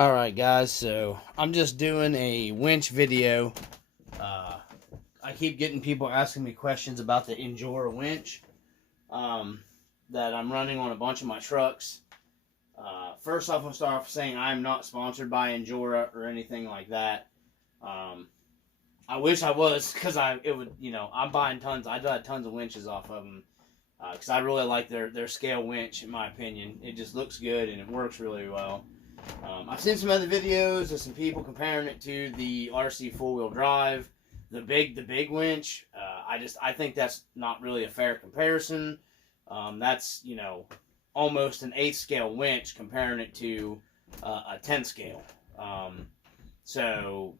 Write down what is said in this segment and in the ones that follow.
Alright guys, so I'm just doing a winch video. I keep getting people asking me questions about the Injora winch that I'm running on a bunch of my trucks. First off, I'll start off saying I'm not sponsored by Injora or anything like that. I wish I was, because I'm buying tons. I got tons of winches off of them because I really like their scale winch. In my opinion, it just looks good and it works really well. I've seen some other videos of some people comparing it to the RC4 drive, the big winch. I think that's not really a fair comparison. That's almost an 8th scale winch comparing it to a 10 scale. So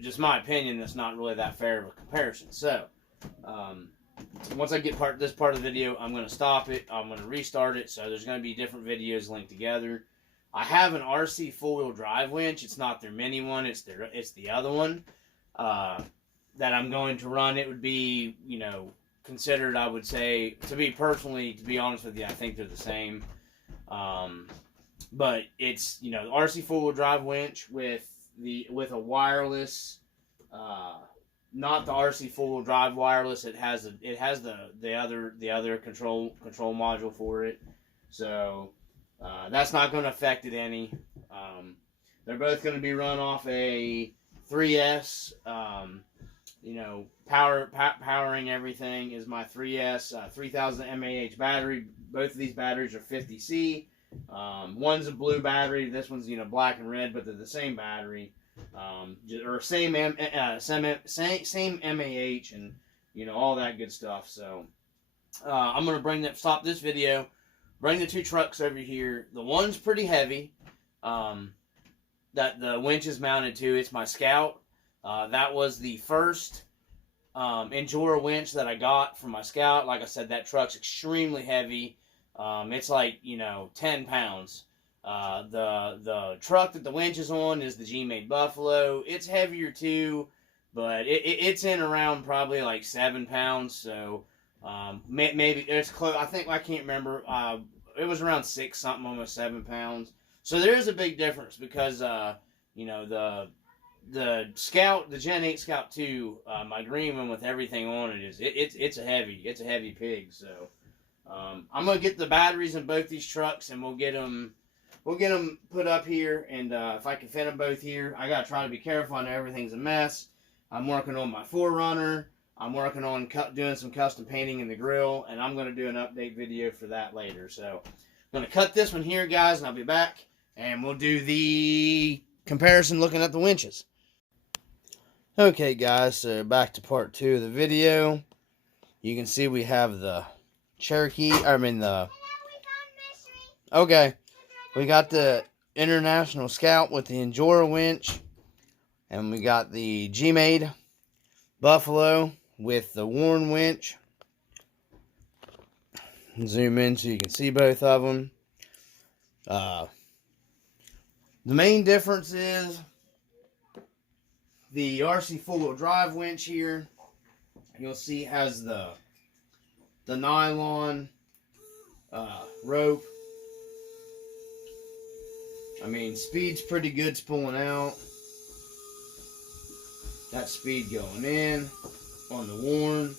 just my opinion, that's not really that fair of a comparison. So once I get this part of the video, I'm going to stop it. I'm going to restart it. So there's going to be different videos linked together. I have an RC four-wheel drive winch. It's not their mini one. It's the other one that I'm going to run. It would be, considered, I would say, to be honest with you, I think they're the same. But it's, the RC four-wheel drive winch with a wireless, not the RC four-wheel drive wireless. It has the other control module for it. So that's not going to affect it any. They're both going to be run off a 3S. Powering everything is my 3S 3000 mAh battery. Both of these batteries are 50C. One's a blue battery. This one's black and red, but they're the same battery. Or same mAh and all that good stuff. So I'm gonna stop this video. Bring the two trucks over here. The one's pretty heavy that the winch is mounted to. It's my Scout. That was the first Injora winch that I got from my Scout. Like I said, that truck's extremely heavy. It's like 10 pounds. The truck that the winch is on is the G-Made Buffalo. It's heavier too, but it's in around probably like 7 pounds. So maybe it's close. I can't remember. It was around 6 something, almost 7 pounds. So there is a big difference because the Scout, the Gen 8 Scout 2, my green one with everything on it it's a heavy pig. So I'm gonna get the batteries in both these trucks and we'll get them put up here. And if I can fit them both here, I gotta try to be careful. I know everything's a mess. I'm working on my 4Runner. I'm working on doing some custom painting in the grill, and I'm going to do an update video for that later. So I'm going to cut this one here, guys, and I'll be back, and we'll do the comparison looking at the winches. Okay, guys, so back to part 2 of the video. You can see we have the Okay, we got the International Scout with the Injora winch, and we got the G-Made Buffalo with the Warn winch. Zoom in so you can see both of them. The main difference is the RC four-wheel drive winch here. You'll see has the nylon rope. Speed's pretty good spooling out. That speed going in on the Warn.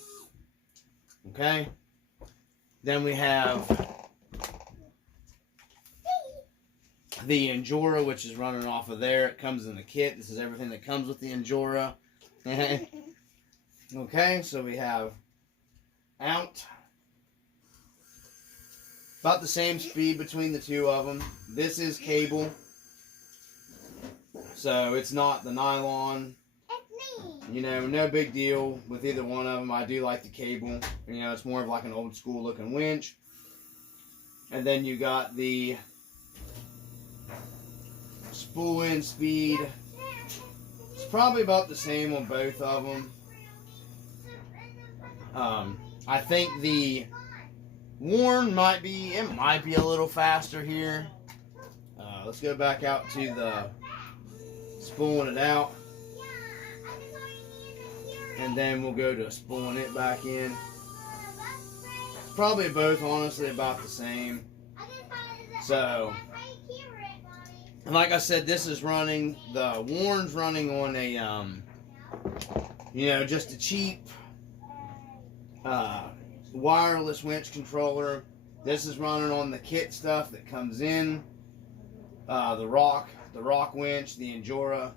Okay. Then we have the Injora, which is running off of there. It comes in the kit. This is everything that comes with the Injora. Okay, so we have out. About the same speed between the two of them. This is cable. So it's not the nylon. No big deal with either one of them. I do like the cable. It's more of like an old school looking winch. And then you got the spool in speed. It's probably about the same on both of them. I think the Warn might be a little faster here. Let's go back out to the spooling it out. And then we'll go to spooling it back in. Probably both, honestly, about the same. So, And like I said, this is running, the Warren's running on a, you know, just a cheap wireless winch controller. This is running on the kit stuff that comes in, the rock winch, the Injora.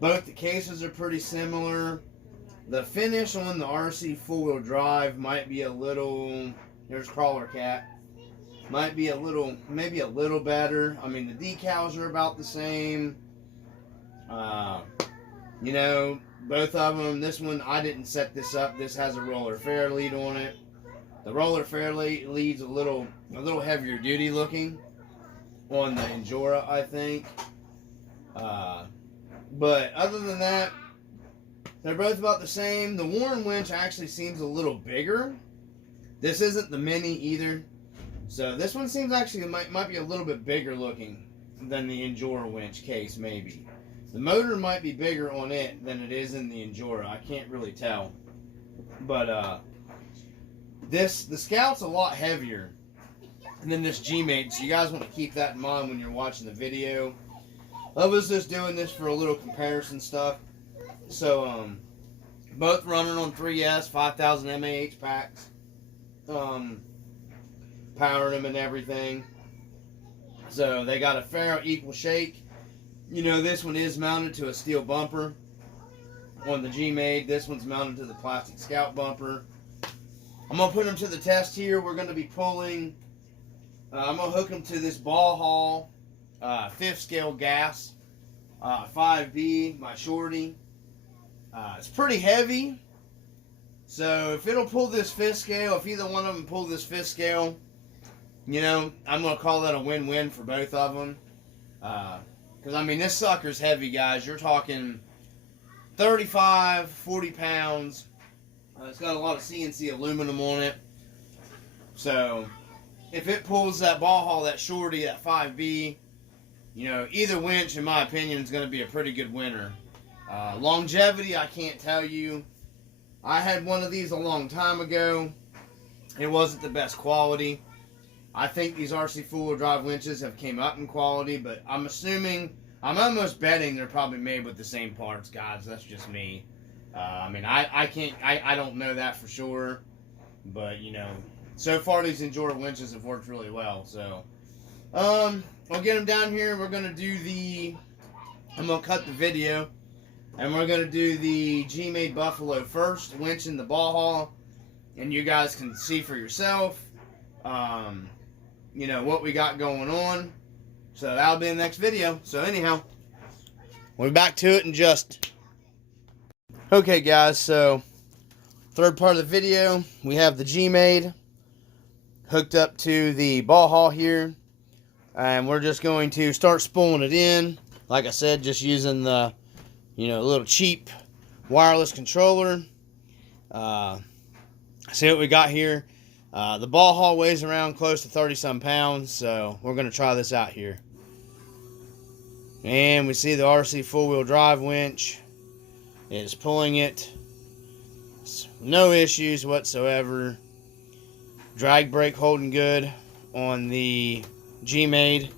Both the cases are pretty similar. The finish on the RC four-wheel drive might be a little, there's Crawler Cat, might be a little, maybe a little better. I mean, the decals are about the same. You know, both of them. This one, I didn't set this up. This has a roller fair lead on it. The roller fair lead's a little heavier duty looking on the Injora, I think. But other than that, they're both about the same. The Warren winch actually seems a little bigger. This isn't the mini either. So this one seems actually might be a little bit bigger looking than the Injora winch case, maybe. The motor might be bigger on it than it is in the Injora. I can't really tell. But the Scout's a lot heavier than this G-Mate, so you guys want to keep that in mind when you're watching the video. I was just doing this for a little comparison stuff. So, both running on 3S, 5000 mAh packs. Powering them and everything. So, they got a fair equal shake. You know, this one is mounted to a steel bumper on the G-Made. This one's mounted to the plastic Scout bumper. I'm going to put them to the test here. We're going to be pulling, I'm going to hook them to this ball haul 5th scale gas 5B, my shorty. It's pretty heavy, so if it'll pull this 5th scale, if either one of them pull this 5th scale, you know, I'm going to call that a win-win for both of them. Because, I mean, this sucker's heavy, guys. You're talking 35, 40 pounds. It's got a lot of CNC aluminum on it. So, if it pulls that ball haul, that shorty, that 5B, you know, either winch, in my opinion, is going to be a pretty good winner. Longevity, I can't tell you. I had one of these a long time ago. It wasn't the best quality. I think these RC four-wheel drive winches have came up in quality, but I'm assuming, I'm almost betting they're probably made with the same parts, guys. That's just me. I mean, I don't know that for sure, but, you know, so far these Injora winches have worked really well, so. We'll get them down here. We're going to do I'm going to cut the video, and we're going to do the G-Made Buffalo first, winching the ball haul, and you guys can see for yourself, you know, what we got going on. So that'll be in the next video. So anyhow, we'll be back to it in just. Okay, guys, so third part of the video, we have the G-Made hooked up to the ball haul here. And we're just going to start spooling it in. Like I said, just using the, you know, little cheap wireless controller. See what we got here. The ball haul weighs around close to 30-some pounds, so we're going to try this out here. And we see the RC four-wheel drive winch is pulling it. No issues whatsoever. Drag brake holding good on the G-Made.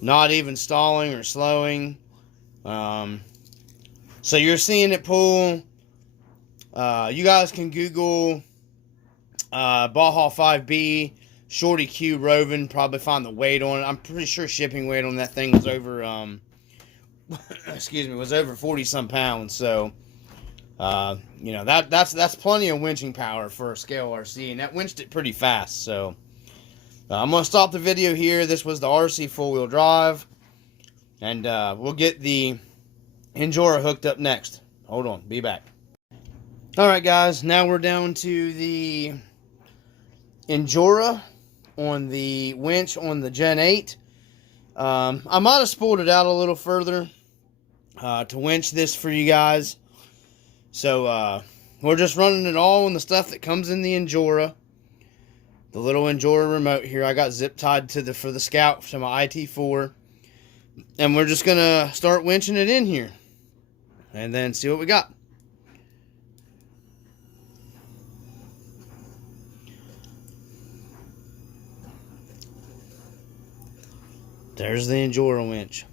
Not even stalling or slowing. So you're seeing it pull. You guys can Google ball haul 5B Shorty Q Roving. Probably find the weight on it. I'm pretty sure shipping weight on that thing was over excuse me, was over 40-some pounds. So you know, that's plenty of winching power for a scale RC, and that winched it pretty fast. So I'm going to stop the video here. This was the RC four-wheel drive. And we'll get the Injora hooked up next. Hold on. Be back. Alright, guys. Now we're down to the Injora on the winch on the Gen 8. I might have spooled it out a little further to winch this for you guys. So we're just running it all on the stuff that comes in the Injora. The little Injora remote here, I got zip tied to for the Scout to my IT4. And we're just going to start winching it in here. And then see what we got. There's the Injora winch.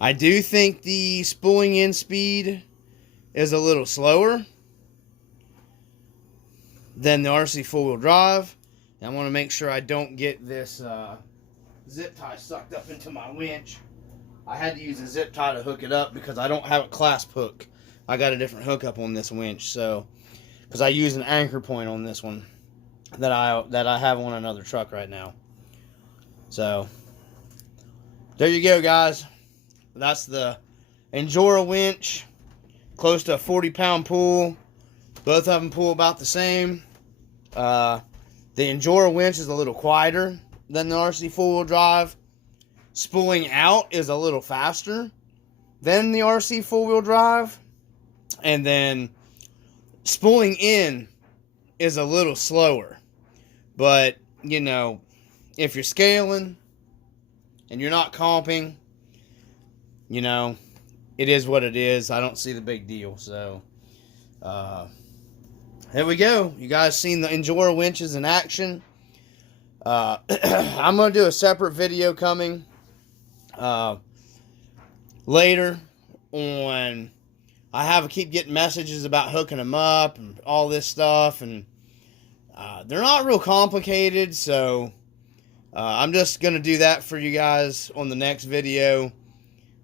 I do think the spooling in speed is a little slower than the RC4WD drive. And I want to make sure I don't get this zip tie sucked up into my winch. I had to use a zip tie to hook it up because I don't have a clasp hook. I got a different hookup on this winch, so because I use an anchor point on this one that I have on another truck right now. So there you go, guys. That's the Injora winch, close to a 40-pound pull. Both of them pull about the same. The Injora winch is a little quieter than the RC4WD drive. Spooling out is a little faster than the RC4WD drive. And then spooling in is a little slower. But, you know, if you're scaling and you're not comping, you know, it is what it is. I don't see the big deal. So, there we go. You guys seen the Injora winches in action. I'm going to do a separate video coming later on. I keep getting messages about hooking them up and all this stuff, and they're not real complicated, so I'm just going to do that for you guys on the next video.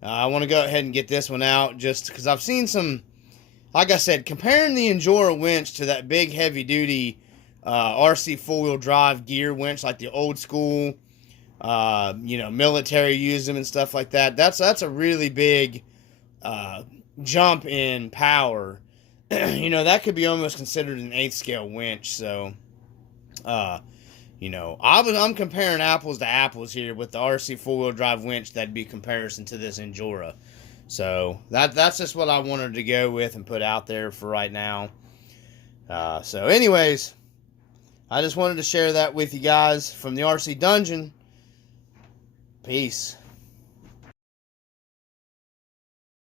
I want to go ahead and get this one out just because I've seen some, like I said, comparing the Injora winch to that big heavy-duty RC4WD drive gear winch, like the old school, you know, military use them and stuff like that. That's a really big jump in power. You know, that could be almost considered an 8th scale winch. So, you know, I'm comparing apples to apples here with the RC4WD drive winch. That'd be comparison to this Injora. So that's just what I wanted to go with and put out there for right now. So anyways, I just wanted to share that with you guys from the RC Dungeon. Peace.